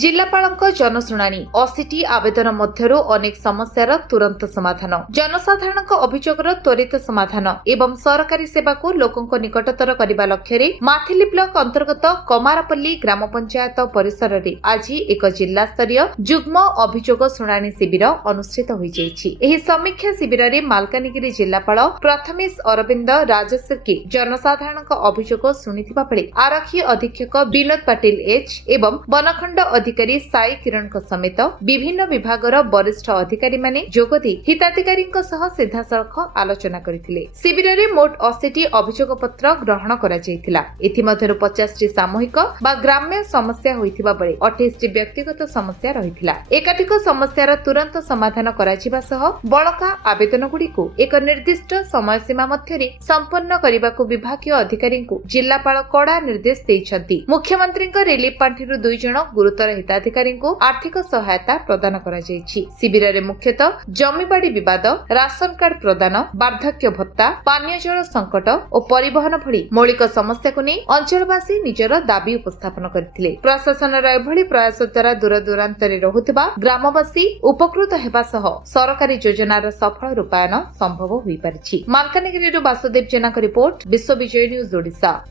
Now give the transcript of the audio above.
जिलापालଙ୍କ जनशुणाणी 80ଟି आवेदन मध्यरु अनेक समस्यार तुरंत समाधान जनसाधारणଙ୍କ अभियोगର त्वरित समाधान एवं सरकारी सेवाको लोकଙ୍କ निकटतर କରିବା लक्ष्ୟରେ माथिली ब्लॉक अंतर्गत कमारापल्ली ग्राम पंचायत परिसर रे आज एक जिला स्तरीय जुग्म अभियोग शुणाणी शिविर अनुष्ठित होई जायछि। एही समीक्षा शिविर रे मालकानगिरी जिलापाल प्रथमेश अरविंद राजस्की जनसाधारणଙ୍କ अभियोग शुणिथिबा बेले आरक्षी अधीक्षक विनोद पाटिल एच एवं वनखंड अधिकारी साई किरण समेत विभिन्न विभागर वरिष्ठ अधिकारी माने जोगदी हिताधिकारी सीधासख आलोचना करथिले। शिविर रे मोट 80टी अभियोग पत्र ग्रहण करा जायतिला। एथि मध्यरु 50टी सामूहिक बा ग्राम्य समस्या होइथिबा बेले 28टी व्यक्तिगत समस्या रहिथिला। एकाधिक समस्यार तुरंत समाधान कराजिबा सह बळका आवेदन गुडीको एक निर्दिष्ट समय सीमा मध्यरे संपन्न करिबाकू विभागीय अधिकारीଙ୍କୁ जिल्लापाल कड़ा निर्देश दैछन्ति। मुख्यमंत्री रिलीफ पांठिरु 2 जण गुरुतर हिताधिकारीଙ୍କୁ आर्थिक सहायता प्रदान करा जायछि। शिविर रे मुख्यतः जमीबाड़ी विवाद, राशन कार्ड प्रदान, वार्धक्य भत्ता, पानीय जल संकट और परिवहन भली मौलिक समस्या को नहीं अंचलवासी निजर दाबी उपस्थापन करथिले। प्रशासनर एभली प्रयास द्वारा दूरदूरांतरे रहुथिबा ग्रामवासी उपकृत हेबा सह सरकारी योजनार सफल रूपायन संभव होई परिछि। मालकानगिरी वासुदेव जेना रिपोर्ट, विश्व विजय न्यूज ओडिशा।